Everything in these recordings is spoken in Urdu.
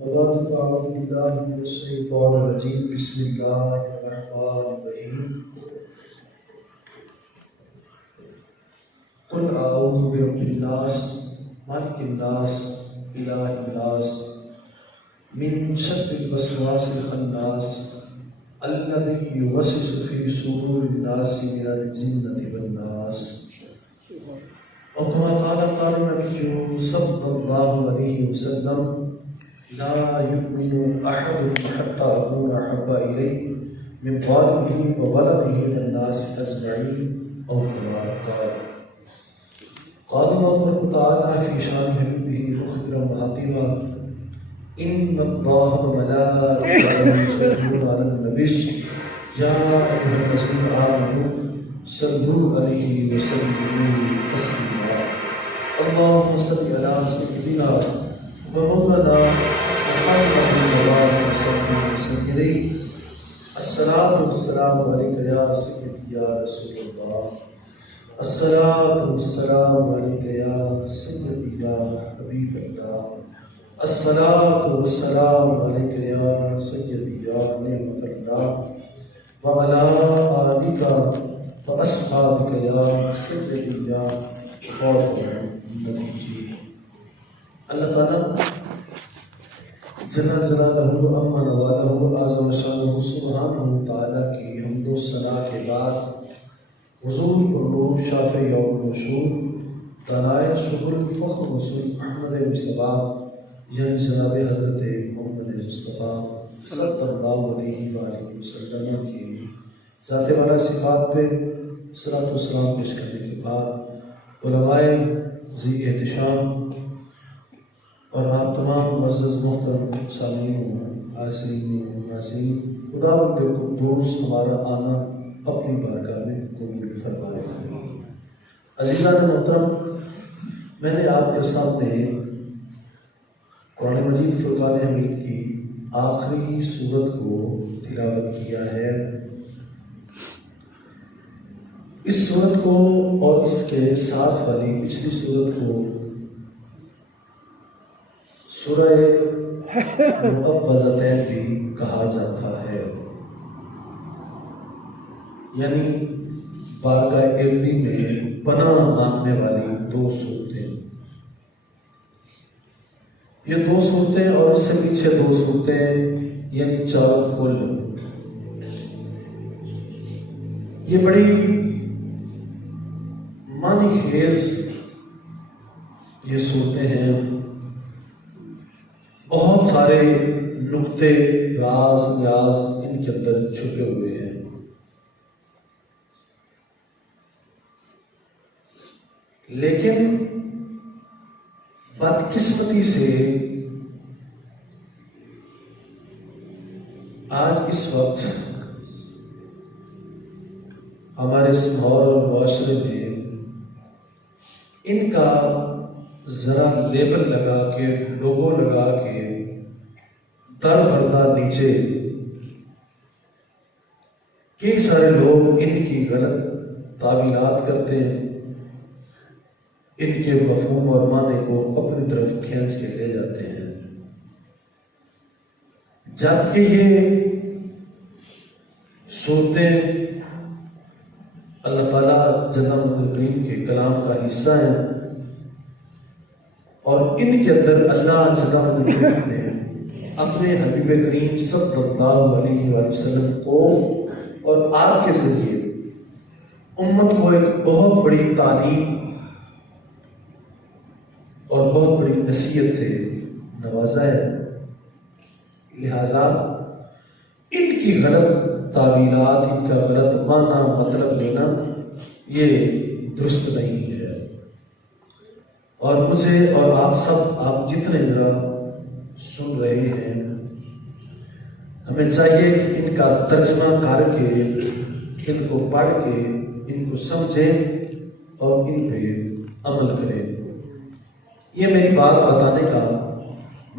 وبعد فأعوذ بالله من الشيطان الرجيم بسم الله الرحمن الرحيم قل أعوذ برب الناس مالك الناس إله الناس من شر الوسواس الخناس الذي يوسوس في صدور الناس من الجنة والناس وكما قال النبي صلى الله عليه وسلم لا يؤمن أحد حتى أكون أحب إليه من والده وولده والناس أجمعين أو كما قال الله تعالى في شان حبيبه مخبرا وحكيما إن الله وملائكته يصلون على النبي يا أيها الذين آمنوا صلوا عليه وسلموا تسليما اللهم صل على سيدنا ومولانا محمد وسلم إليه الصلاة والسلام عليك يا سيدي يا رسول الله الصلاة والسلام عليك يا سيدي يا حبيب الله الصلاة والسلام عليك يا سيدي يا نعمة الله وعلى آلك وأصحابك يا سيدي يا خاتم النبيين. اللہ تعالیٰ ذرا ذرا لہو اما نوالہ اعظم شانہ سبحانہ تعالیٰ کی حمد و ثنا کے بعد حضور پر شافع یوم نشور دانائے شکر فخر رسول احمد مصطفیٰ یعنی جناب حضرت محمد مصطفیٰ صلی اللہ علیہ وآلہ وسلم کی ذات والا صفات پہ صلاۃ و سلام پیش کرنے کے بعد علماء ذی احتشام اور آپ تمام معزز محترم سامعین عاصرین ناظرین خدا قدوس ہمارا آنا اپنی بارگاہ میں قبول فرمائے. عزیزان محترم، میں نے آپ کے سامنے قرآن مجید فرقان حمید کی آخری سورت کو تلاوت کیا ہے. اس سورت کو اور اس کے ساتھ والی پچھلی سورت کو سورہ معوذتین بھی کہا جاتا ہے، یعنی بارگاہ الہی میں پناہ مانگنے والی دو صورتیں. یہ دو صورتیں اور اس سے پیچھے دو صورتیں یعنی چاروں کل یہ بڑی معنی خیز یہ صورتیں ہیں. بہت سارے نقطے راز نیاز ان کے اندر چھپے ہوئے ہیں. لیکن بدقسمتی سے آج اس وقت ہمارے اس ماحول اور معاشرے میں ان کا ذرا لیبل لگا کے لوگو لگا کے در بردہ نیچے کئی سارے لوگ ان کی غلط تعویلات کرتے ہیں، ان کے مفہوم اور معنی کو اپنی طرف کھینچ کے لے جاتے ہیں، جبکہ یہ صورتیں اللہ تعالیٰ جل کریم کے کلام کا حصہ ہیں اور ان کے اندر اللہ جل نے اپنے حبیب کریم صلی اللہ علیہ وسلم کو اور آپ کے ذریعے امت کو ایک بہت بڑی تعلیم اور بہت بڑی نصیحت سے نوازا ہے. لہذا ان کی غلط تعویلات، ان کا غلط معنی مطلب لینا یہ درست نہیں ہے. اور مجھے اور آپ جتنے ذرا سن رہے ہیں، ہمیں چاہیے کہ ان کا ترجمہ کر کے، ان کو پڑھ کے، ان کو سمجھیں اور ان پہ عمل کریں. یہ میری بات بتانے کا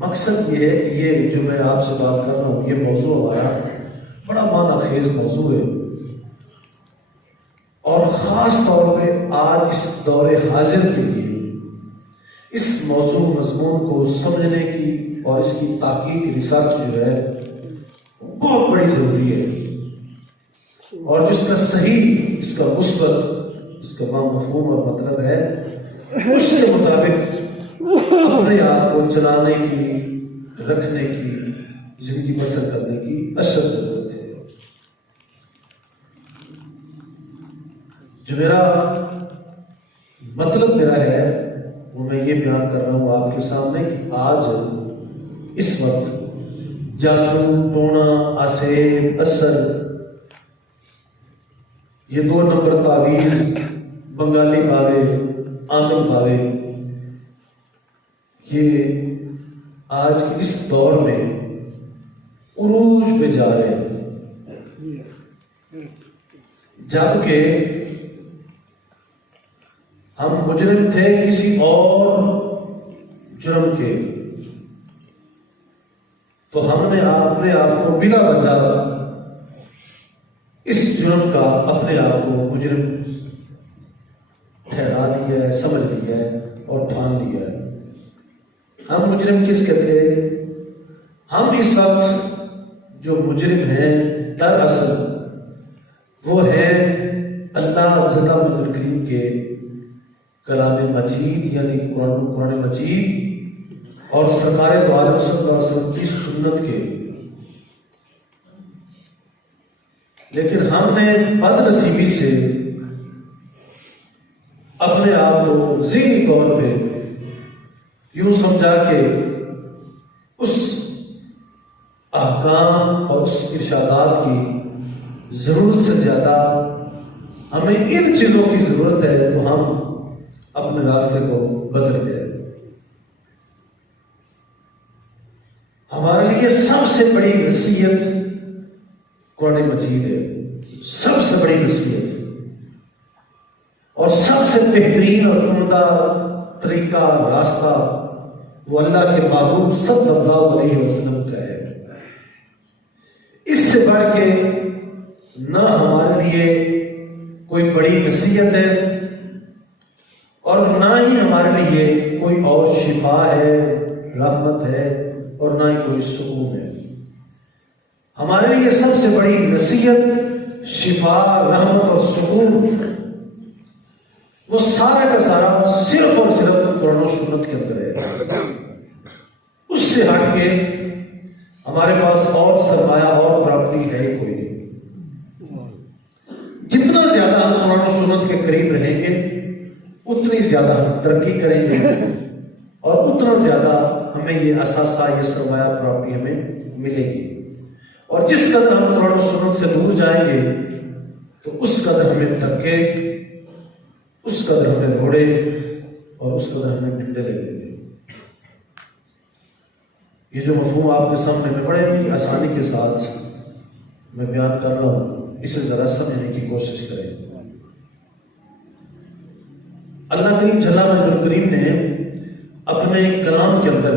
مقصد یہ ہے کہ یہ جو میں آپ سے بات کر رہا ہوں، یہ موضوع ہمارا بڑا معنی خیز موضوع ہے اور خاص طور پہ آج اس دور حاضر کے لیے اس موضوع مضمون کو سمجھنے کی اور اس کی تحقیق ریسرچ جو ہے بہت بڑی ضروری ہے، اور جس کا صحیح، اس کا مثبت، اس کا مفہوم اور مطلب ہے، اس کے مطابق اپنے آپ کو چلانے کی، رکھنے کی، زندگی بسر کرنے کی اشد ضرورت ہے۔ جو میرا مطلب ہے وہ میں یہ بیان کر رہا ہوں آپ کے سامنے کہ آج اس وقت جادو، ٹونا، آسیب، اثر، یہ 2 نمبر تعویذ، بنگالی باوے، آمن باوے، یہ آج کے اس دور میں عروج پہ جا رہے ہیں، جبکہ ہم مجرم تھے کسی اور جرم کے، تو ہم نے اپنے آپ کو بلا وجہ اس جرم کا اپنے آپ کو مجرم ٹھہرا دیا ہے، سمجھ لیا ہے اور ٹھان لیا ہے۔ ہم مجرم کس کے تھے؟ ہم اس وقت جو مجرم ہیں دراصل وہ ہے اللہ عزت کریم کے کلام مجید، یعنی قرآن مجید اور سرکار دو عالم صلی اللہ علیہ وسلم کی سنت کے، لیکن ہم نے بد نصیبی سے اپنے آپ کو ذہنی طور پہ یوں سمجھا کہ اس احکام اور اس ارشادات کی ضرورت سے زیادہ ہمیں ان چیزوں کی ضرورت ہے، تو ہم اپنے راستے کو بدل گئے۔ ہمارے لیے سب سے بڑی نصیحت قرآن مجید ہے، سب سے بڑی نصیحت، اور سب سے بہترین اور عمدہ طریقہ، راستہ وہ اللہ کے محبوب صلی اللہ علیہ وسلم کا ہے۔ اس سے بڑھ کے نہ ہمارے لیے کوئی بڑی نصیحت ہے، اور نہ ہی ہمارے لیے کوئی اور شفا ہے، رحمت ہے، اور نہ ہی کوئی سکون ہے۔ ہمارے لیے سب سے بڑی نصیحت، شفا، رحمت اور سکون وہ سارا کا سارا صرف اور صرف قرآن و سنت کے اندر ہے۔ اس سے ہٹ کے ہمارے پاس اور سرمایہ اور پراپرٹی ہے کوئی نہیں۔ جتنا زیادہ ہم قرآن و سنت کے قریب رہیں گے اتنی زیادہ ہم ترقی کریں گے، اور اتنا زیادہ ہمیں یہ اثاثہ، یہ سرمایہ پراپرٹی ہمیں ملے گی۔ اور جس قدر ہم قرآن و سنت سے دور جائیں گے تو اس قدر ہمیں دھکے، اس قدر ہمیں روڑے، اور اس قدر ہمیں ڈنڈے لگیں گے۔ یہ جو مفہوم آپ کے سامنے میں بڑے ہی آسانی کے ساتھ میں بیان کر رہا ہوں، اسے ذرا سمجھنے کی کوشش کریں۔ اللہ کریم جل مجدہ کریم نے اپنے کلام کے اندر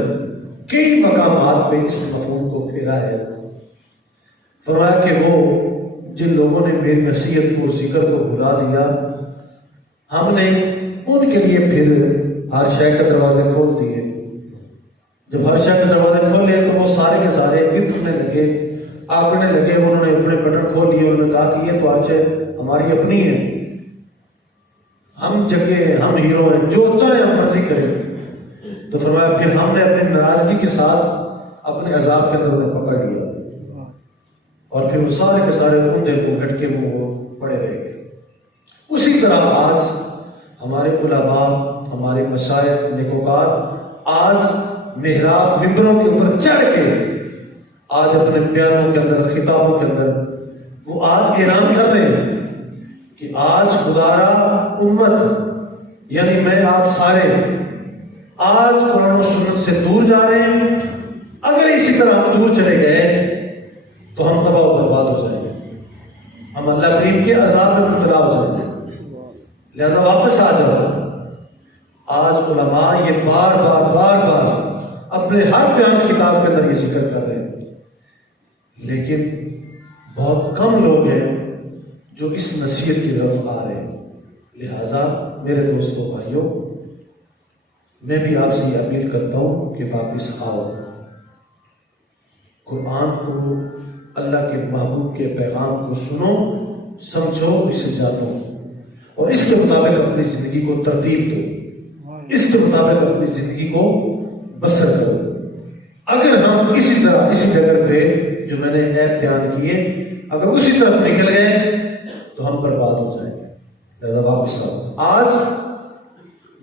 کئی مقامات پہ اس مفہوم کو پھیرا ہے۔ فرمایا کہ وہ جن لوگوں نے میری نصیحت کو، ذکر کو بھلا دیا، ہم نے ان کے لیے پھر ہر شے کے دروازے کھول دیے۔ جب ہر شے کے دروازے کھولے تو وہ سارے کے سارے گرنے لگے، آگنے لگے، انہوں نے اپنے بٹن کھول لیے، انہوں نے کہا کہ یہ تو ہر شے ہماری اپنی ہے، ہم جگہ، ہم ہیرو ہیں، جو چاہے ہم مرضی کریں۔ تو فرمایا پھر ہم نے اپنی ناراضگی کے ساتھ اپنے عذاب کے اندر انہیں پکڑ لیا، اور پھر وہ سارے کے سارے اندھے کو گھٹ کے وہ پڑے رہ گئے۔ اسی طرح آج ہمارے علماء، ہمارے مشائخ، نیکوکار آج محراب، ممبروں کے اوپر چڑھ کے آج اپنے بیانوں کے اندر، خطابوں کے اندر وہ آج اعلان کر رہے ہیں کہ آج خدارا امت، یعنی میں آپ سارے آج قرآن و سنت سے دور جا رہے ہیں۔ اگر اسی طرح ہم دور چلے گئے تو ہم تباہ و برباد ہو جائیں گے، ہم اللہ کریم کے عذاب میں مبتلا ہو جائیں گے، لہذا واپس آ جاؤ۔ آج علماء یہ بار بار اپنے ہر بیان خطاب کے اندر یہ ذکر کر رہے ہیں، لیکن بہت کم لوگ ہیں جو اس نصیحت کی طرف آ رہے ہیں۔ لہذا میرے دوستوں، بھائیوں، میں بھی آپ سے یہ اپیل کرتا ہوں کہ واپس آؤ، قرآن کو، اللہ کے محبوب کے پیغام کو سنو، سمجھو، اسے جانو اور اس کے مطابق اپنی زندگی کو ترتیب دو، اس کے مطابق اپنی زندگی کو بسر کرو۔ اگر ہم اسی طرح اسی جگہ پہ جو میں نے ایپ بیان کیے اگر اسی طرف نکل گئے تو ہم برباد ہو جائیں گے۔ لہذا واپس آؤ۔ آج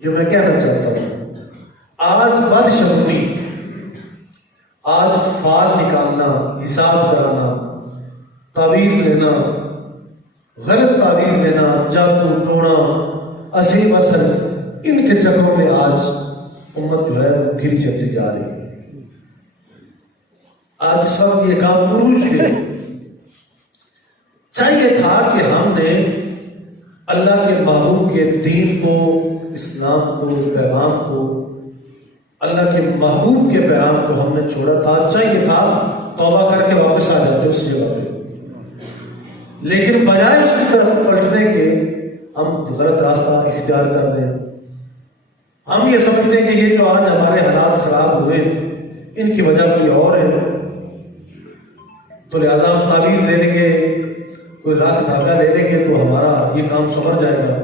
جو میں کہنا چاہتا ہوں، آج بدشگونی، آج فال نکالنا، حساب کرانا، تعویذ لینا، غلط تعویذ لینا، جادو ٹونا، عصیب اثر، ان کے چکروں میں آج امت جو ہے وہ گر چلتی جا رہی ہے۔ آج اس وقت یہ کام عروج پہ چاہیے تھا کہ ہم نے اللہ کے محبوب کے دین کو، اسلام کو، پیغام کو، اللہ کے محبوب کے پیغام کو ہم نے چھوڑا تھا، چاہیے تھا توبہ کر کے واپس آ جاتے اس جگہ پہ، لیکن بجائے اس کی طرف پلٹنے کے ہم غلط راستہ اختیار کر رہے ہیں۔ ہم یہ سمجھتے ہیں کہ یہ جو آج ہمارے حالات خراب ہوئے ان کی وجہ کوئی اور ہے، تو لہذا ہم تعویذ لے لیں گے، کوئی راکھ دھاگا لے لیں گے تو ہمارا یہ کام سنور جائے گا۔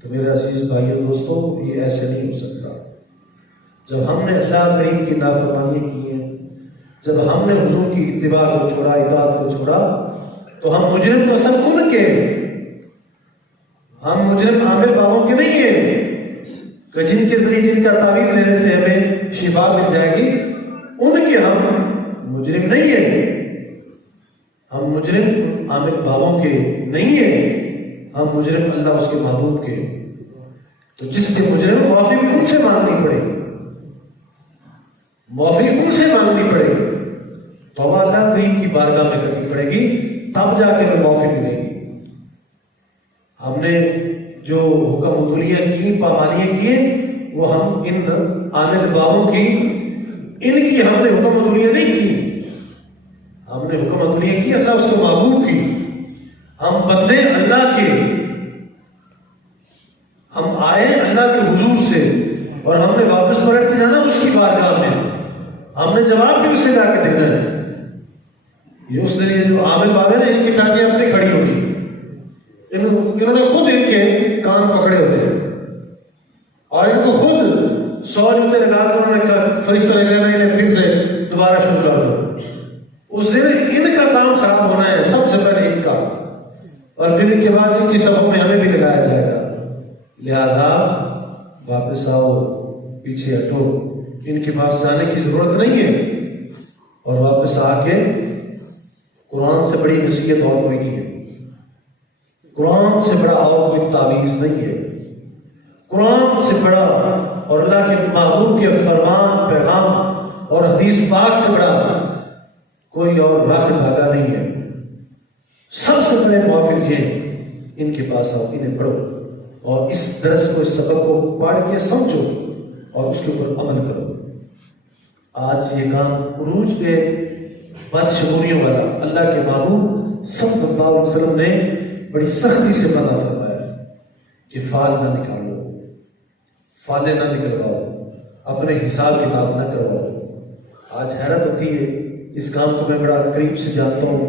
تو میرے عزیز بھائیوں دوستوں، یہ ایسے نہیں ہو سکتا۔ جب ہم نے اللہ کریم کی نافرمانی کی ہے، جب ہم نے حضور کی اتباع کو چھوڑا، اطاعت کو چھوڑا، تو ہم مجرم تو سب ان کے، ہم مجرم عامل بابوں کے نہیں ہیں کہ جن کے ذریعے جن کا تعویذ لینے سے ہمیں شفا مل جائے گی، ان کے ہم مجرم نہیں ہیں۔ ہم مجرم عامل بابوں کے نہیں ہیں، ہم مجرم اللہ اس کے محبوب کے۔ تو جس کے مجرم، معافی بھی ان سے مانگنی پڑے گی، معافی ان سے مانگنی پڑے گی، توبہ اللہ کریم کی بارگاہ میں کرنی پڑے گی، تب جا کے ہمیں معافی ملے گی۔ ہم نے جو حکم عدولیاں کی، پامالیاں کی، وہ ہم ان عامل بابوں کی، ان کی ہم نے حکم عدولیاں نہیں کی، ہم نے حکم عدولیاں کی اللہ اس کے محبوب کی۔ ہم بندے اللہ کے، ہم آئے اللہ کے حضور سے اور ہم نے واپس پلٹ کے جانا اس کی بارگاہ میں، ہم نے جواب بھی اس سے لا کے دینا ہے۔ یہ اس نے جو عامل بابے نے ان کی ٹانگیں اپنی کھڑی ہوگی، انہوں نے خود ان کے کان پکڑے ہوئے اور ان کو خود 100 جوتے لگا کر انہوں نے کہا فرشتہ نے کہنا انہیں پھر سے دوبارہ شروع کر دو۔ اس دن ان کا کام خراب ہونا ہے سب سے پہلے ان کا، اور پھر ان کے بعد ان کی صفوں میں ہمیں بھی لگایا جائے گا۔ لہذا واپس آؤ، پیچھے ہٹو، ان کے پاس جانے کی ضرورت نہیں ہے، اور واپس آ کے قرآن سے بڑی نصیحت اور کوئی نہیں ہے، قرآن سے بڑا اور کوئی تعویذ نہیں ہے، قرآن سے بڑا اور اللہ کے محبوب کے فرمان، پیغام اور حدیث پاک سے بڑا کوئی اور راکھ دھاگا نہیں ہے۔ سب سے بڑے محافظ یہ، ان کے پاس آؤ، انہیں پڑھو اور اس درس کو، اس سبق کو پڑھ کے سمجھو اور اس کے اوپر عمل کرو۔ آج یہ کام عروج پہ بدشگونیوں والا اللہ کے محبوب صلی اللہ علیہ وسلم نے بڑی سختی سے منع فرمایا کہ فال نہ نکالو، فالے نہ نکلواؤ، اپنے حساب کتاب نہ کرواؤ۔ آج حیرت ہوتی ہے، اس کام کو میں بڑا قریب سے جانتا ہوں،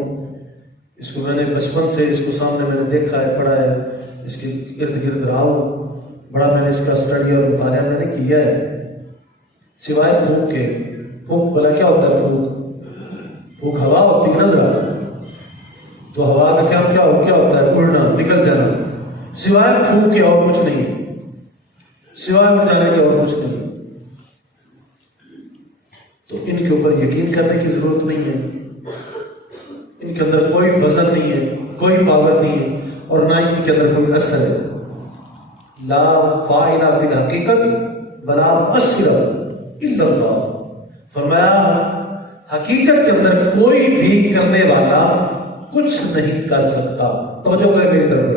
اس کو میں نے بچپن سے اس کو سامنے میں نے دیکھا ہے، پڑھا ہے، اس کے ارد گرد رہا ہوں، بڑا میں نے اس کا اسٹڈی اور مطالعہ میں نے کیا ہے۔ سوائے پھونک کے، پھونک بلا کیا ہوتا ہے؟ پھونک ہوا ہوتی ہے نا ذرا، تو ہوا کا کیا ہوتا ہے؟ اڑنا، نکل جانا، سوائے پھونک کے اور کچھ نہیں، سوائے اڑ جانے کے اور کچھ نہیں۔ تو ان کے اوپر یقین کرنے کی ضرورت نہیں ہے، ان کے اندر کوئی وزن نہیں ہے، کوئی پاور نہیں ہے، اور نہ ہی ان کے اندر کوئی اثر ہے۔ لا فاعل فی الحقیقت بلا مؤثر الا اللہ، فرمایا حقیقت کے اندر کوئی بھی کرنے والا کچھ نہیں کر سکتا۔ توجہ کریں میری طرف،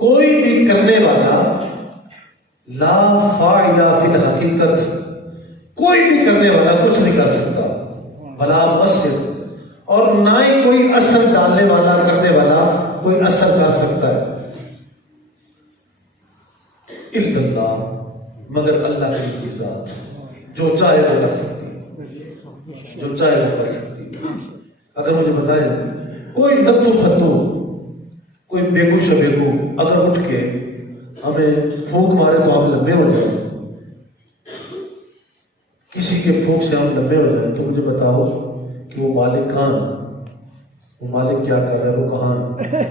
کوئی بھی کرنے والا، لا فاعل فی الحقیقت، کوئی بھی کرنے والا کچھ نہیں کر سکتا، بلا مؤثر، اور نہ ہی کوئی اثر ڈالنے والا، کرنے والا کوئی اثر کر سکتا ہے، الا اللہ، مگر اللہ کی ذات جو چاہے وہ کر سکتی ہے۔ جو چاہے وہ کر سکتی ہے۔ اگر مجھے بتائے کوئی نتو پھتو، کوئی بیگو شبیگو اگر اٹھ کے ہمیں پھونک مارے تو ہم لمبے ہو جائیں، کسی کے پھونک سے ہم لمبے ہو جائیں، تو مجھے بتاؤ کہ وہ مالک کہاں، وہ مالک کیا کر رہا ہے، وہ کہاں؟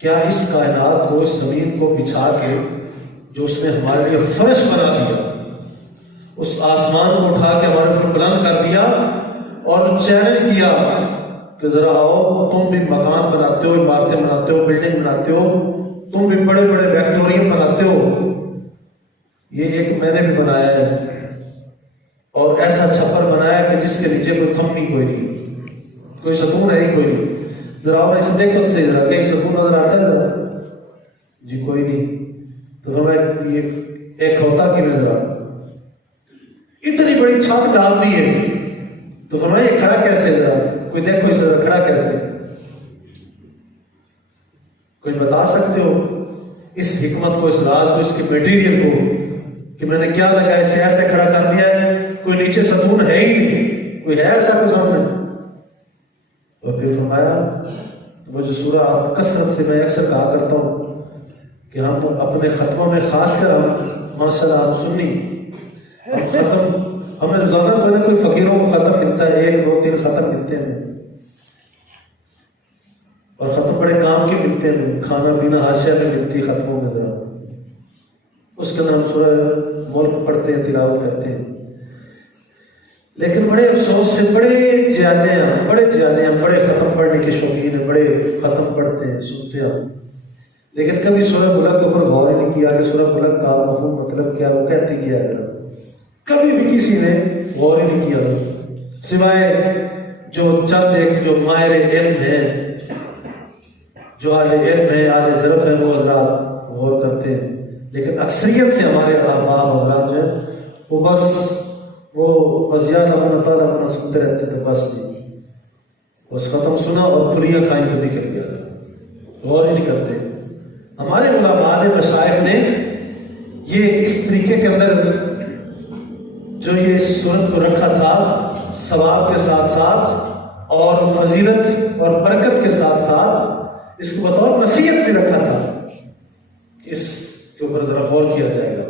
کیا اس کائنات کو، اس زمین کو بچھا کے جو اس نے ہمارے لیے فرش بنا دیا، اس آسمان کو اٹھا کے ہمارے اوپر بلند کر دیا اور چیلنج کیا کہ ذرا آؤ، تم بھی مکان بناتے ہو، عمارتیں بناتے ہو، بلڈنگ بناتے ہو، تم بھی بڑے بڑے ویکٹوریم بناتے ہو، یہ ایک میں نے بھی بنایا ہے، اور ایسا چھپر بنایا کہ جس کے نیچے کوئی تھمبی کوئی نہیں، کوئی ستون ہے ہی کوئی نہیں۔ ذرا اور ایسے دیکھو صحیح، ذرا کہیں ستون نظر آتا ہے ذرا؟ جی کوئی نہیں۔ تو ہمیں یہ ایک ہوتا کی نظر آ، اتنی بڑی چھت ڈال دی ہے، تو فرمایا یہ کھڑا کیسے؟ ذرا کوئی دیکھو اسے، ذرا کھڑا کیسے؟ کوئی بتا سکتے ہو اس حکمت کو، اس راز کو، اس کے میٹیریل کو کہ میں نے کیا لگا اسے ایسے کھڑا کر دیا ہے؟ کوئی نیچے ستون ہے ہی نہیں، کوئی ہے ایسا کوئی سامنے؟ اور پھر فرمایا، وہ جو سورہ کثرت سے میں اکثر کہا کرتا ہوں کہ ہم اپنے ختموں میں خاص کر ہم ماشاء اللہ ہم سنی، ہم ختم، ہمیں غزل میں کوئی فقیروں کو ختم ملتا ہے، 1 2 3 ختم ملتے ہیں، اور ختم بڑے کام کے ملتے ہیں، کھانا پینا ہر شے میں ملتی ختموں میں، ذرا اس کے اندر ہم سورہ ملک پڑھتے ہیں، تلاوت کرتے ہیں، لیکن بڑے افسوس سے بڑے جانے ہیں، بڑے ختم پڑھنے کے شوقین ہیں، بڑے ختم پڑھتے ہیں، سنتے ہیں، لیکن کبھی سورہ ملک کے اوپر غور ہی نہیں کیا کہ سورہ ملک کا مفہوم مطلب کیا، وہ کہتی کیا ہے، کبھی بھی کسی نے غور ہی نہیں کیا، سوائے جو چند ایک جو ماہر علم ہیں، جو اہل علم ہے، اہل ظرف ہے، وہ حضرات غور کرتے ہیں، لیکن اکثریت سے ہمارے آباء حضرات جو ہیں وہ بس یا اللہ تعالیٰ اپنا سنتے رہتے تھے، بس ختم سنا اور پھلیاں کھائیں تو نکل گیا، غور ہی نہیں کرتے۔ ہمارے علماء نے، مشائخ نے یہ اس طریقے کے اندر جو یہ صورت کو رکھا تھا، ثواب کے ساتھ ساتھ اور فضیلت اور برکت کے ساتھ ساتھ اس کو بطور نصیحت بھی رکھا تھا کہ اس کے اوپر ذرا غور کیا جائے گا،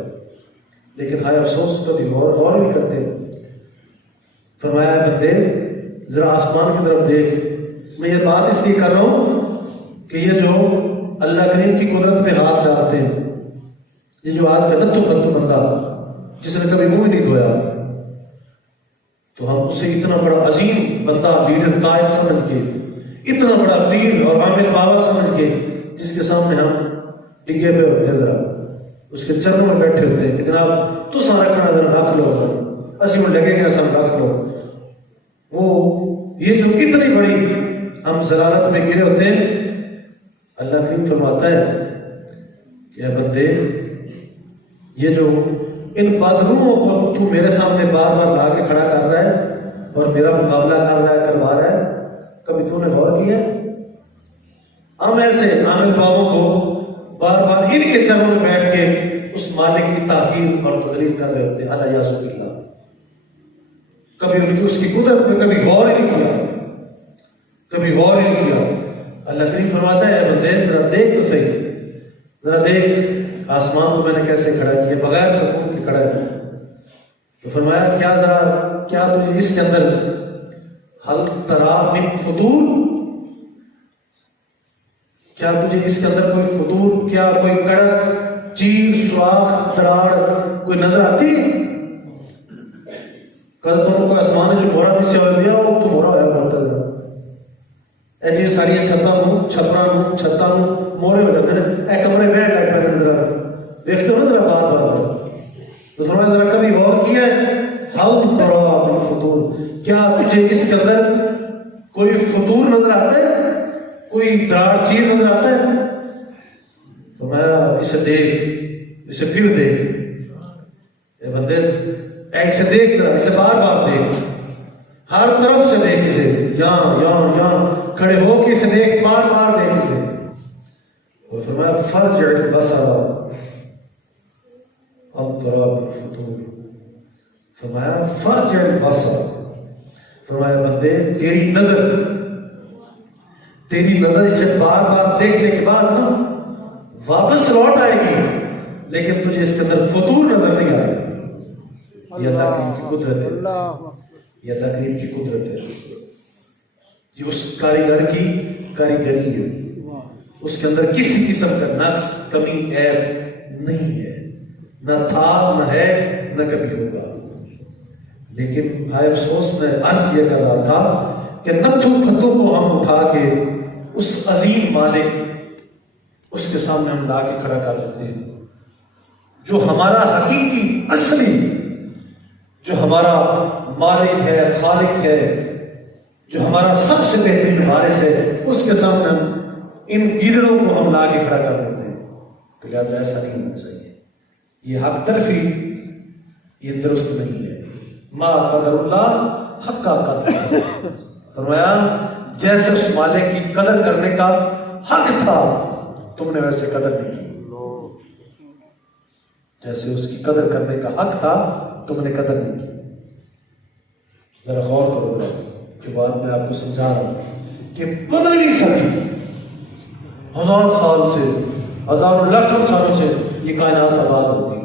لیکن ہائے افسوس کبھی غور نہیں کرتے۔ فرمایا بندے ذرا آسمان کی طرف دیکھ، میں یہ بات اس لیے کر رہا ہوں کہ یہ جو اللہ کریم کی قدرت میں ہاتھ ڈالتے ہیں، یہ جو آج کا نتو پتو بندہ جس نے کبھی منہ نہیں دھویا، تو ہم اسے اتنا بڑا عظیم بندہ، لیڈر، قائد سمجھ کے، اتنا بڑا پیر اور عامل بابا سمجھ کے، جس کے سامنے ہم ڈگے پہ ہوتے، ذرا اس کے چرنوں میں بیٹھے ہوتے ہیں کہ جناب تو سارا کھڑا ذرا رکھ لو، اسی میں لگے گا سب رکھ لو، وہ یہ جو اتنی بڑی ہم ضلالت میں گرے ہوتے ہیں، اللہ کریم فرماتا ہے کہ اے بندے، یہ جو ان بادروؤں کو تو میرے سامنے بار بار لا کے کھڑا کر رہا ہے اور میرا مقابلہ کر رہا ہے، کروا رہا ہے، کبھی تو نے غور کیا؟ ہم ایسے عامل بابوں کو بار بار ان کے چرنوں میں بیٹھ کے اس مالک کی تحقیر اور تذلیل کر رہے ہوتے ہیں، اللہ یعص باللہ، کبھی ان کی اس کی قدرت میں کبھی غور ہی نہیں کیا، کبھی غور ہی نہیں کیا۔ اللہ کریم فرماتا ہے اے بندے ذرا دیکھ تو صحیح، ذرا دیکھ آسمان کو میں نے کیسے کھڑا کیا، بغیر سکون کے کھڑا ہے۔ تو فرمایا کیا تجھے اس کے اندر حل ترا من فطور، کیا تجھے اس کے اندر کوئی فطور، کیا کوئی کڑک، چیر، سوراخ، دراڑ کوئی نظر آتی ہے؟ کل تم کو آسمان جو مورا دسیا ہو گیا وہ تو مورا ہوا بولتا تھا، اے جی ساری چھتاں نوں، چھپراں نوں، چھتاں نوں مورے ہو جاتے ہیں، اے کمرے میں لگ پہ نظر آ دیکھتے ہو نا ذرا بار بار۔ تو فرمایا ذرا کبھی غور کیا ہے حل ترا من فطور، کیا تجھے اس کے اندر کوئی فطور نظر آتا ہے، کوئی دراڑ چیر نظر آتا ہے؟ فرمایا اسے دیکھ، اسے پھر دیکھ، اے بندے ایسے دیکھ، ذرا اسے بار بار دیکھ، ہر طرف سے دیکھ اسے، یہاں کھڑے ہو کے اسے دیکھ، بار بار دیکھ اسے۔ اور فرمایا فرجع البصر اب ترا من فطور، فرمایا فرجع البصر، فرمایا بندے تیری نظر اسے بار بار دیکھنے کے بعد نا واپس لوٹ آئے گی، لیکن تجھے اس کے اندر فطور نظر نہیں آئے گا۔ یہ اللہ کریم کی قدرت ہے، یہ اللہ کریم کی قدرت ہے، یہ اس کاریگر کی کاریگری ہے، اس کے اندر کسی قسم کا نقص کمی عیب نہیں ہے، نہ تھا نہ ہے نہ کبھی ہوگا۔ لیکن ہائے افسوس میں عرض یہ کر رہا تھا کہ نتھو پھتو کو ہم اٹھا کے اس عظیم مالک اس کے سامنے ہم لا کے کھڑا کر دیتے ہیں، جو ہمارا حقیقی اصلی، جو ہمارا مالک ہے، خالق ہے، جو ہمارا سب سے بہترین وارث ہے، اس کے سامنے ہم ان گیدڑوں کو ہم لا کے کھڑا کر دیتے ہیں۔ تو لہٰذا ایسا نہیں ہونا چاہیے، یہ حق طرفی یہ درست نہیں ہے۔ ما قدر اللہ حق کا قدر، فرمایا جیسے اس مالک کی قدر کرنے کا حق تھا تم نے ویسے قدر نہیں کی، جیسے اس کی قدر کرنے کا حق تھا تم نے قدر نہیں کی۔ ذرا غور کرو کہ بات میں آپ کو سمجھا رہا ہوں کہ 15ویں صدی، ہزار سال سے، ہزاروں لاکھوں سالوں سے یہ کائنات آباد ہو گئی۔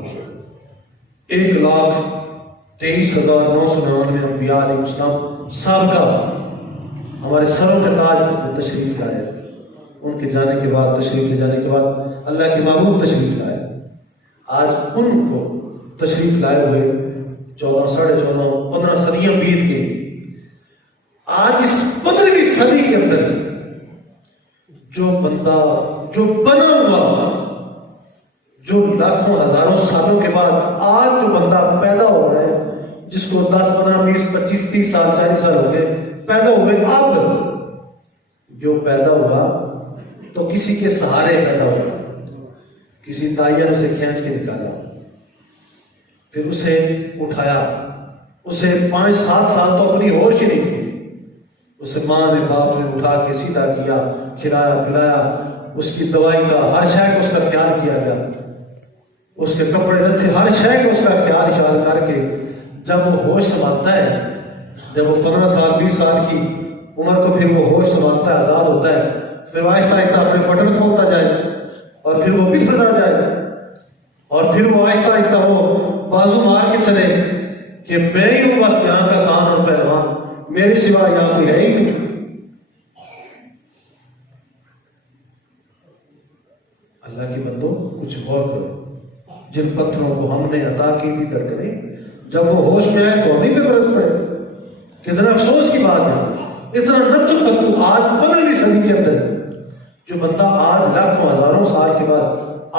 1,23,999 انبیاء علیہ السلام سابقہ ہمارے سروں کے تاج کو تشریف لائے، ان کے جانے کے بعد، تشریف لے جانے کے بعد اللہ کے محبوب تشریف لائے۔ آج ان کو تشریف لائے ہوئے 14 ساڑھے 14 15 صدیاں بیت گئی۔ آج اس 15ویں صدی کے اندر جو بندہ، جو بنا ہوا، جو لاکھوں ہزاروں سالوں کے بعد آج جو بندہ پیدا ہو رہا ہے، جس کو 10 15 20 25 30 سال 40 سال ہو گئے پیدا ہوئے، اب جو پیدا ہوا تو کسی کے سہارے پیدا ہوا، کسی دائیا نے اسے کھینچ کے نکالا، پھر اسے اٹھایا، اسے 5-7 سال تو اپنی ہوش ہی نہیں تھی، اسے ماں نے باپ نے اٹھا کے سیدھا کیا، کھلایا پلایا، اس کی دوائی کا ہر شے کو اس کا خیال کیا گیا، اس کے کپڑے لتے ہر شے کو اس کا خیال کر کے جب وہ ہوش سنبھالتا ہے، جب وہ 15 سال 20 سال کی عمر کو پھر وہ ہوش سنبھالتا ہے، آزاد ہوتا ہے، پھر آہستہ آہستہ اپنے بٹن کھولتا جائے اور پھر وہ بکھرتا جائے، اور پھر وہ آہستہ آہستہ وہ بازو مار کے چلے کہ میں ہی ہوں بس یہاں کا خان اور پہلوان، میرے سوا یہاں کوئی ہے ہی نہیں۔ اللہ کی بندو کچھ غور کرو، جن پتھروں کو ہم نے عطا کی تھی دھڑکنیں، جب وہ ہوش میں آئے تو ہمیں پہ برس پڑے، کتنا افسوس کی بات ہے۔ اتنا نتھو پھتو آج 15ویں صدی کے اندر جو بندہ آج لاکھوں ہزاروں سال کے بعد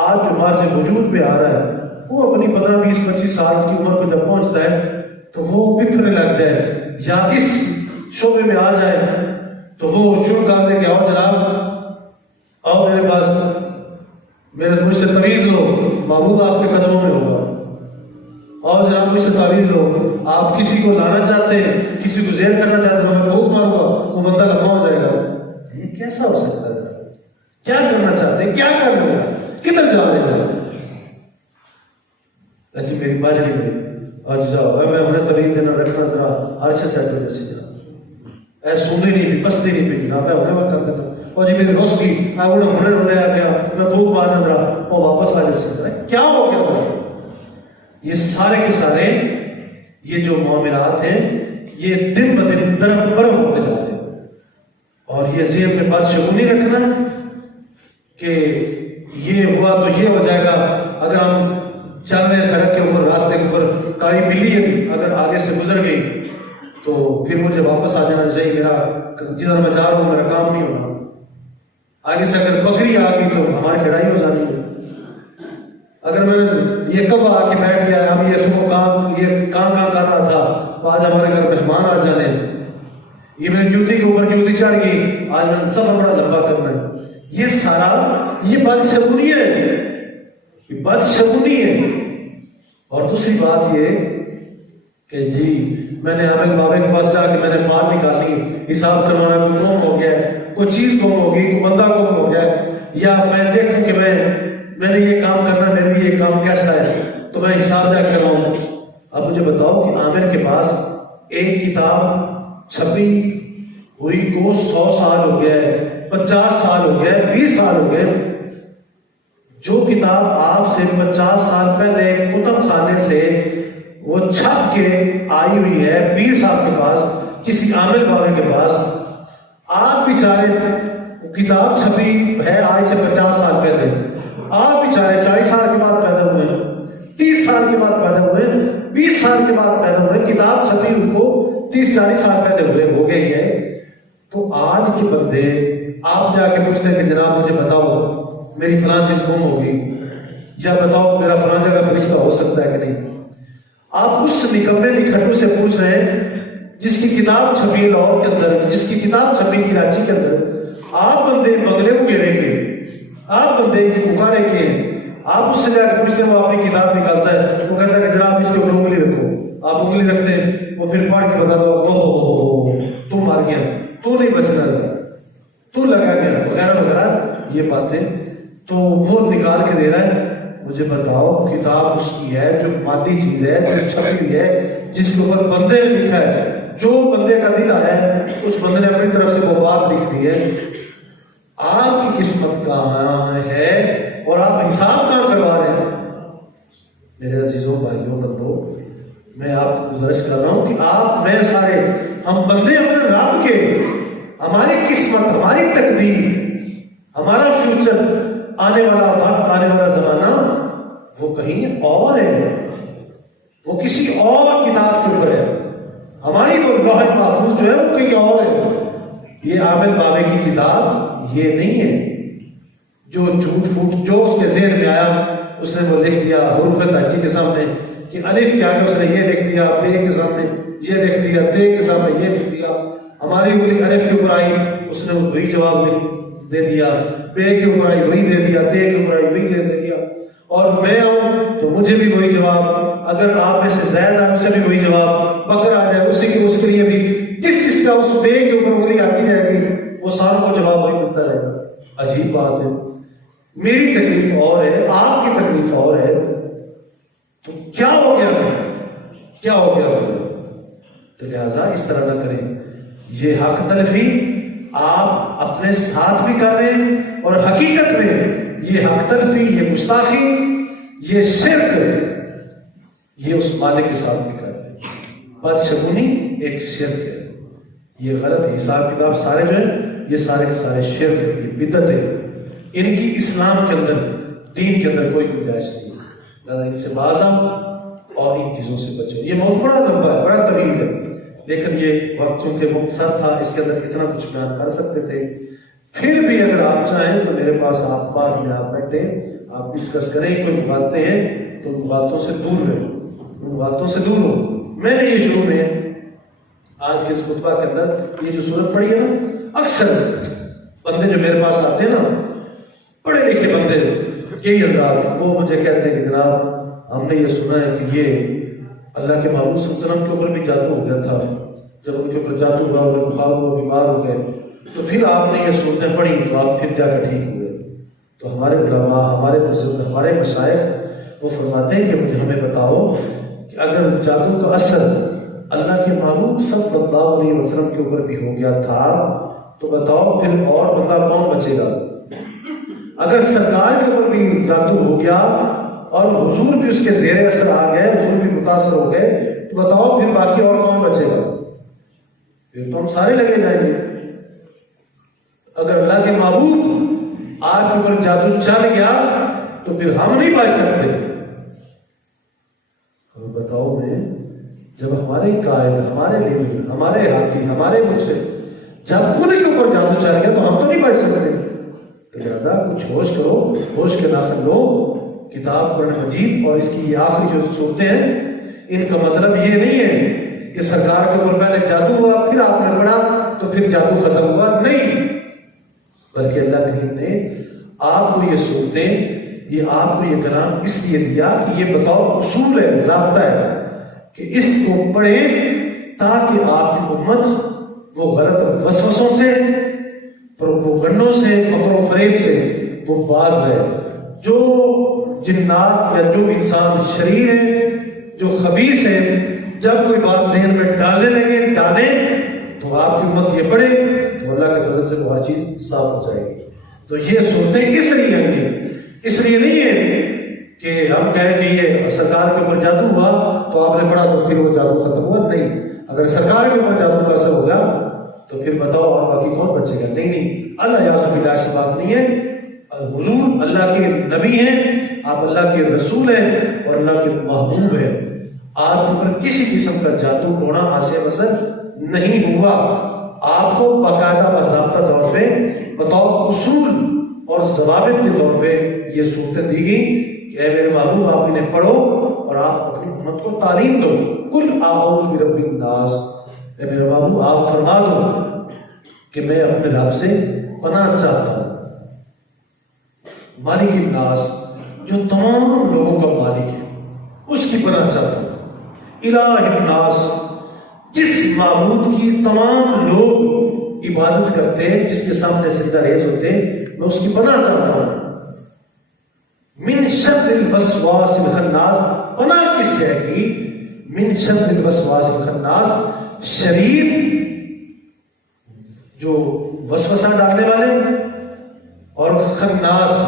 آج جو ہمارے وجود پہ آ رہا ہے، وہ اپنی 15 20 25 سال کی عمر کو جب پہنچتا ہے تو وہ بکھرنے لگ جائے، یا اس شعبے میں آ جائے تو وہ شروع کر دے کہ آؤ جناب، آؤ میرے پاس، مجھ سے تعویذ لو، محبوب آپ کے قدموں میں ہوگا، اور جناب مجھ سے تعویذ لو، آپ کسی کو لانا چاہتے ہیں، کسی کو زیر کرنا چاہتے ہیں، میں بھوک ماروں گا، وہ بندہ لمحہ ہو جائے گا۔ یہ کیسا ہو سکتا ہے؟ کیا کرنا چاہتے ہیں؟ کیا کر رہے ہیں؟ کدھر جا رہے ہیں؟ جی میری باجری میں آج جاؤ، میں انہیں تعویذ دینا رکھنا ذرا عرش سیٹ ہو جیسے جا، اے سوندی نہیں بھی بستی نہیں پی جناب، میں انہیں وہ کر دیتا، اور جی میری روس کی انہیں رونے آ گیا، میں بھوک مارنا ذرا وہ واپس آ جیسے، کیا ہو گیا تھا؟ یہ سارے کے سارے یہ جو معاملات ہیں یہ دن بدن درم برم ہوتے جا رہے ہیں، اور یہ ذہن میں بات شگونی رکھنا کہ یہ ہوا تو یہ ہو جائے گا، اگر ہم چل رہے سڑک کے اوپر، راستے کے اوپر کالی بلی اگر آگے سے گزر گئی تو پھر مجھے واپس آ جانا چاہیے، میرا جدھر میں جا رہا ہوں میرا کام نہیں ہونا، آگے سے اگر بکری آ گئی تو ہماری لڑائی ہو جانی ہے، اگر میں نے یہ کب آ کے بیٹھ گیا، ہم یہ صبح کام کر رہا تھا، آج ہمارے گھر مہمان آ جانے، یہ میری جوتی کے اوپر جوتی چڑھ گئی، آج میں سفر بڑا لمبا کرنا ہے، یہ سارا یہ بدشگونی ہے، یہ بدشگونی ہے۔ اور دوسری بات یہ کہ جی میں نے عامل بابے کے پاس جا کے میں نے فائل نکالی، حساب کروانا، کوئی گم ہو گیا ہے، کوئی چیز گم ہوگی، کوئی بندہ گم ہو گیا ہے، یا میں دیکھوں کہ میں نے یہ کام کرنا، میرے لیے یہ کام کیسا ہے تو میں حساب جا کراؤں۔ اب مجھے بتاؤ کہ عامل کے پاس ایک کتاب چھپی ہوئی کو 100 سال ہو گئے، 50 سال ہو گئے، 20 سال ہو گئے. جو کتاب آپ سے 50 سال پہلے کتب خانے سے وہ چھپ کے آئی ہوئی ہے پیر صاحب کے پاس، کسی عامل بابے کے پاس، آپ بیچارے کتاب چھپی ہے آج سے 50 سال پہلے، آپ بیچارے 40 سال کے بعد پیدا ہوئے ہیں، 30 سال کے بعد پیدا ہوئے ہیں، 20 سال کے بعد پیدا ہوئے، کتاب چھپی ان کو 30-40 سال پہلے ہوئے ہو گئی ہے. تو آج کے بندے آپ جا کے پوچھتے ہیں کہ جناب مجھے بتاؤ میری فلاں چیز گم ہوگی، یا بتاؤ میرا فلاں جگہ پہ رشتہ ہو سکتا ہے کہ نہیں. آپ اس نکمے نکھٹو سے پوچھ رہے ہیں جس کی کتاب چھپی لاہور کے اندر، جس کی کتاب چھپی کراچی کے اندر. آپ بندے بنگلے کو گھیرے کے، آپ بندے اکاڑے کے، آپ اس سے جا کے پوچھتے ہیں، وہ اپنی کتاب نکالتا ہے، وہ کہتا ہے کہ جناب اس کے اوپر انگلی رکھو. آپ انگلی رکھتے ہیں، وہ پھر پڑھ کے بتا دو تو مار گیا، تو نہیں بچنا تھا، تو لگا گیا، وغیرہ وغیرہ یہ باتیں. تو وہ نکال کے دے رہا ہے. مجھے بتاؤ کتاب اس کی ہے جو مادی چیز ہے، جو چھپی ہوئی ہے، جس کے اوپر بندے نے لکھا ہے، جو بندے کا دل آیا ہے اس بندے نے اپنی طرف سے وہ بات لکھ دی ہے. آپ کی قسمت کہاں ہے اور آپ حساب کہاں کروا رہے ہیں؟ میرے عزیزوں بھائیوں بندوں، میں آپ کو گزارش کر رہا ہوں کہ آپ میں سارے ہم بندے اپنے رب کے، ہماری قسمت، ہماری تقدیر، ہمارا فیوچر، آنے والا وقت، آنے والا زمانہ وہ کہیں اور ہے، وہ کسی اور کتاب کے اوپر ہے. ہماری وہ لوح محفوظ جو ہے وہ کہیں اور ہے. یہ عامل بابے کی کتاب یہ نہیں ہے جو جھوٹ پھوٹ جو اس کے ذہن میں آیا اس نے وہ لکھ دیا حروف تہجی کے سامنے کہ الف کیا ہے، اس نے یہ لکھ دیا، بے کے سامنے یہ لکھ دیا، تے کے سامنے یہ لکھ دیا. ہماری انگلی الف کے اوپر آئی، اس نے وہی جواب دے دیا، بے کے اوپر آئی وہی دے دیا، تے کے اوپر آئی وہی دے دیا. اور میں آؤں تو مجھے بھی وہی جواب، اگر آپ میں سے زید آئے اسے بھی وہی جواب، بکر آ جائے اسی کے اس کے لیے بھی جس کا اس بے کے اوپر انگلی آتی رہے گی وہ ساروں کو جواب وہی ملتا رہے گا. عجیب بات ہے. میری تکلیف اور ہے، آپ کی تکلیف اور ہے. تو کیا ہو گیا، کیا ہو گیا؟ تو لہٰذا اس طرح نہ کریں. یہ حق تلفی آپ اپنے ساتھ بھی کر رہے ہیں، اور حقیقت میں یہ حق تلفی، یہ گستاخی، یہ شرک، یہ اس مالک کے ساتھ بھی کر رہے ہیں. بدشگونی ایک شرک ہے. یہ غلط حساب کتاب سارے جو ہیں یہ سارے کے سارے شرک ہے، یہ بدعت ہے. ان کی اسلام کے اندر، دین کے اندر کوئی گنجائش نہیں. لہٰذا ان سے باز آؤ اور ان چیزوں سے بچو. یہ موضوع بڑا لمبا ہے، بڑا طویل ہے، لیکن یہ وقت چونکہ مختصر تھا اس کے اندر اتنا کچھ بیان کر سکتے تھے. پھر بھی اگر آپ چاہیں تو میرے پاس آپ بعد میں آپ بیٹھیں، آپ ڈسکس کریں. کوئی باتیں ہیں تو ان باتوں سے دور رہیں، ان باتوں سے دور ہو. میں نے یہ شروع میں آج کے اس خطبہ کے اندر یہ جو صورت پڑھی ہے نا، اکثر بندے جو میرے پاس آتے ہیں نا، پڑھے لکھے بندے، یہی حضرات، وہ مجھے کہتے ہیں کہ جناب ہم نے یہ سنا ہے کہ یہ اللہ کے محبوب صلی اللہ علیہ وسلم کے اوپر بھی جادو ہو گیا تھا. جب ان کے اوپر جادو ہوا، وہ بخار ہوا، بیمار ہو گئے، تو پھر آپ نے یہ صورتیں پڑھی تو آپ پھر جا کر ٹھیک ہوئے. تو ہمارے علماء، ہمارے بزرگ، ہمارے مشائخ وہ فرماتے ہیں کہ مجھے ہمیں بتاؤ کہ اگر جادو کا اثر اللہ کے محبوب صلی اللہ علیہ وسلم کے اوپر بھی ہو گیا تھا تو بتاؤ پھر اور بندہ کون بچے گا؟ اگر سرکار کے اوپر بھی جادو ہو گیا اور حضور بھی اس کے زیر اثر آ گئے، حضور بھی متاثر ہو گئے، تو بتاؤ پھر باقی اور کون بچے گا؟ پھر تو ہم سارے لگے جائیں گے. اگر اللہ کے محبوب آپ کے اوپر جادو چل گیا تو پھر ہم نہیں بچ سکتے. بتاؤ میں جب ہمارے قائد، ہمارے لیڈر، ہمارے ہاتھی، ہمارے مشرک جب ان کے اوپر جادو چل گیا تو ہم تو نہیں بچ سکتے. تو لہٰذا کچھ ہوش کرو، ہوش کے داخل لو. کتاب قرآن مجید اور اس کی یہ آخری جو صورتیں ہیں، ان کا مطلب یہ نہیں ہے کہ سرکار کے اوپر پہلے جادو ہوا پھر آپ نے پڑھا تو پھر جادو ختم ہوا. نہیں، بلکہ اللہ کریم نے آپ کو یہ صورتیں، یہ آپ کو یہ کلام اس لیے دیا کہ یہ بتاؤ اصول ہے، ضابطہ ہے کہ اس کو پڑھیں تاکہ آپ کی امت وہ غلط وسوسوں سے، پروپیگنڈوں سے، مکر و فریب سے وہ باز رہے. جو جنات یا جو انسان شریر ہے، جو خبیث ہے، جب کوئی بات ذہن میں ڈالنے لگے ڈالیں تو سے وہ ہر چیز صاف ہو جائے گی۔ تو یہ صورتیں اس لیے ہیں، اس لیے نہیں ہے کہ ہم کہیں کہ یہ سرکار کے اوپر جادو ہوا تو آپ نے پڑھا تو پھر وہ جادو ختم ہوا، نہیں۔ اگر سرکار کے اوپر جادو کا اثر ہو گیا تو پھر بتاؤ اور باقی کون بچے گا؟ نہیں، اللہ یعوذ باللہ ایسی بات نہیں ہے۔ حضور اللہ کے نبی ہیں، آپ اللہ کے رسول ہیں اور اللہ کے محبوب ہیں، آپ کے اوپر کسی قسم کا جادو ٹونا آسے وصل نہیں ہوا۔ آپ کو باقاعدہ باضابطہ طور پہ بطور اصول اور ضوابط کے طور پہ یہ صورتیں دی گئی کہ اے میرے محبوب آپ انہیں پڑھو اور آپ اپنی امت کو تعلیم دو۔ قل اعوذ برب الناس، اے میرے محبوب آپ فرما دو کہ میں اپنے رب سے پناہ چاہتا ہوں، مالک الناس جو تمام لوگوں کا مالک ہے اس کی پناہ چاہتا ہوں، الہ الناس جس معبود کی تمام لوگ عبادت کرتے ہیں، جس کے سامنے سجدہ ریز ہوتے ہیں، میں اس کی پناہ چاہتا ہوں۔ من شر الوسواس الخناس، پناہ کس شے کی؟ من شر الوسواس الخناس، شریر جو وسوسہ ڈالنے والے، اور خناس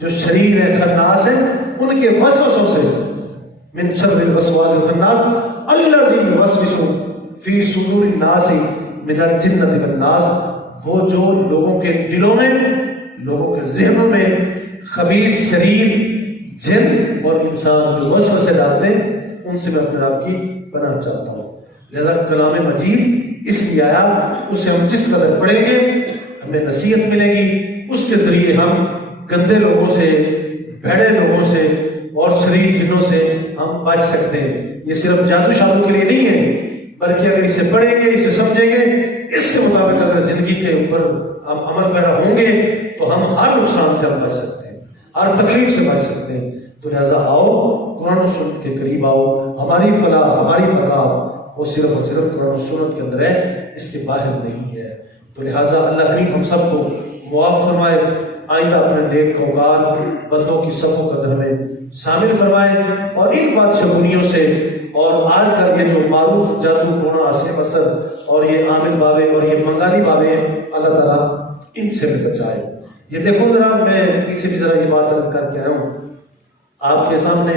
جو شریر ہے، خناس ہے، ان کے وسوسوں سے۔ من شر الوسواس الخناس الذی یوسوس فی صدور الناس من الجنۃ والناس، وہ جو لوگوں کے دلوں میں، لوگوں کے ذہنوں میں خبیث شریر جن اور انسان جو وسوسے ڈالتے ہیں، ان سے میں اپنے رب کی پناہ چاہتا ہوں۔ لہذا کلام مجید اس لیے آیا، اسے ہم جس قدر پڑھیں گے ہمیں نصیحت ملے گی، اس کے ذریعے ہم گندے لوگوں سے، بھیڑے لوگوں سے اور شریر جنوں سے ہم بچ سکتے ہیں۔ یہ صرف جادو شادو کے لیے نہیں ہے، بلکہ اگر اسے پڑھیں گے، اسے سمجھیں گے، اس کے مطابق اگر زندگی کے اوپر ہم عمل پیرا ہوں گے تو ہم ہر نقصان سے ہم بچ سکتے ہیں، ہر تکلیف سے بچ سکتے ہیں۔ تو لہٰذا آؤ قرآن و سنت کے قریب آؤ، ہماری فلاح، ہماری بقا وہ صرف اور صرف قرآن و سنت کے اندر ہے، اس کے باہر نہیں ہے۔ تو لہٰذا اللہ کریم ہم سب کو معاف فرمائے، آئندہ اپنے نیک اوقات بندوں کی صفوں کے اندر ہمیں شامل فرمائے، اور ان بادشاہیوں سے اور آج کل یہ جو معروف جادو ٹونا آسے مسر اور یہ عامل بابے اور یہ بنگالی بابے ہیں، اللہ تعالیٰ ان سے بھی بچائے۔ یہ دیکھو ذرا، میں پیچھے بھی ذرا یہ بات عرض کر کے آیا ہوں آپ کے سامنے،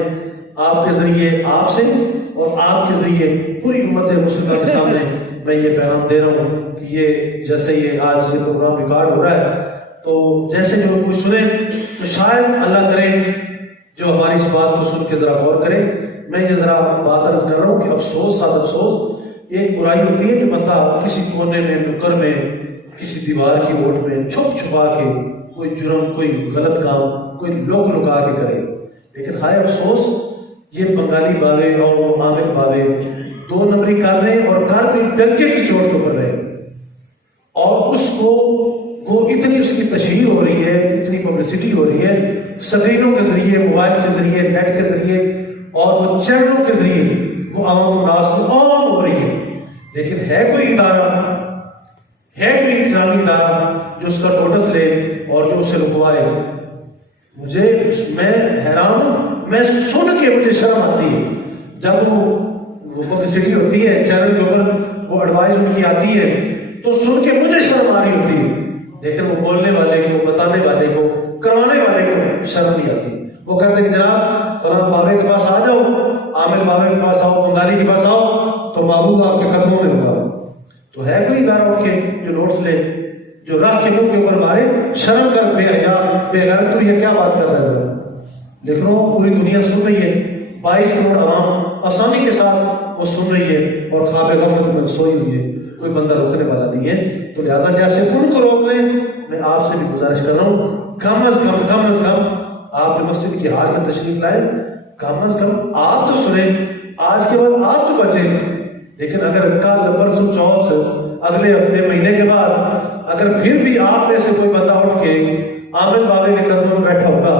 آپ کے ذریعے آپ سے اور آپ کے ذریعے پوری امت مسلمہ کے سامنے میں یہ پیغام دے رہا ہوں کہ یہ جیسے یہ آج یہ پروگرام ریکارڈ ہو رہا ہے، تو جیسے جو کوئی سنے تو شاید اللہ کرے جو ہماری اس بات کو سن کے ذرا غور کرے۔ میں یہ ذرا بات عرض کر رہا ہوں کہ افسوس، ساتھ افسوس، ایک برائی ہوتی ہے کہ بندہ کسی کونے میں، نکر میں، کسی دیوار کی اوٹ میں چھپ چھپا کے کوئی جرم، کوئی غلط کام، کوئی لوک لکا کے کرے، لیکن ہائے افسوس یہ بنگالی بابے اور عامل بابے دو نمبری کر رہے ہیں، اور کر بھی ڈنکے کی چوٹ کے اوپر رہے، اور اس کو وہ اتنی اس کی تشہیر ہو رہی ہے، اتنی پبلسٹی ہو رہی ہے، اسکرینوں کے ذریعے، موبائل کے ذریعے، نیٹ کے ذریعے اور وہ چینلوں کے ذریعے وہ عوام الناس کو عام ہو رہی ہے۔ لیکن ہے کوئی ادارہ، ہے کوئی انتظامی ادارہ جو اس کا نوٹس لے اور جو اسے رکوائے؟ میں حیران ہوں، میں سن کے مجھے شرم آتی ہے جب وہ پبلسٹی ہوتی ہے چینل کے اوپر، وہ ایڈوائز ان کی آتی ہے تو سن کے مجھے شرم آ رہی ہوتی ہے، لیکن وہ بولنے والے کو، بتانے والے کو، کروانے والے کو شرم نہیں آتی۔ وہ کہتے ہیں کہ جناب فلاں بابے کے پاس آ جاؤ، عامل بابے کے پاس آؤ، بنگالی کے پاس آؤ تو محبوب آپ کے قدموں میں ہوگا۔ تو ہے کوئی ادارہ اٹھ کے جو نوٹس لے، جو راہ کے منہ کے اوپر مارے، شرم کر، بے حیا، بے غیرت، تو یہ کیا بات کر رہے ہیں؟ لیکن وہ پوری دنیا سن رہی ہے، 22 کروڑ عوام آسانی کے ساتھ وہ سن رہی ہے اور خواب غفلت میں سوئی ہوئی ہے، کوئی بندہ روکنے والا نہیں ہے۔ تو لہٰذا جیسے ان کو روک لیں، میں آپ سے بھی گزارش کر رہا ہوں، کم از کم آپ نے مسجد کی حال میں تشریف لائے، کم از کم آپ تو سنیں، آج کے بعد آپ تو بچیں، لیکن اگر کل پرسوں چوتھ اگلے ہفتے، مہینے کے بعد اگر پھر بھی آپ میں سے کوئی بندہ اٹھ کے عامل بابے کے قدموں میں بیٹھا ہوگا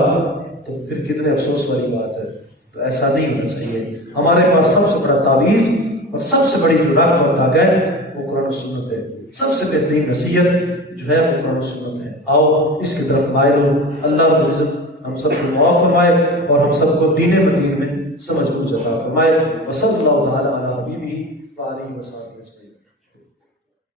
تو پھر کتنے افسوس والی بات ہے۔ تو ایسا نہیں ہونا چاہیے۔ ہمارے پاس سب سے بڑا تعویذ اور سب سے بڑی جو رکھ اور دھاگا ہے وہ قرآن و سنت ہے، سب سے بہترین نصیحت جو ہے وہ قرآن و سنت ہے۔ آؤ اس کی طرف مائل ہو، اللہ رب العزت ہم سب کو معاف فرمائے اور ہم سب کو دین مدین میں سمجھ بوجھ عطا فرمائے۔ وصلی اللہ تعالی علی حبیبہ وآلہ وصحبہ۔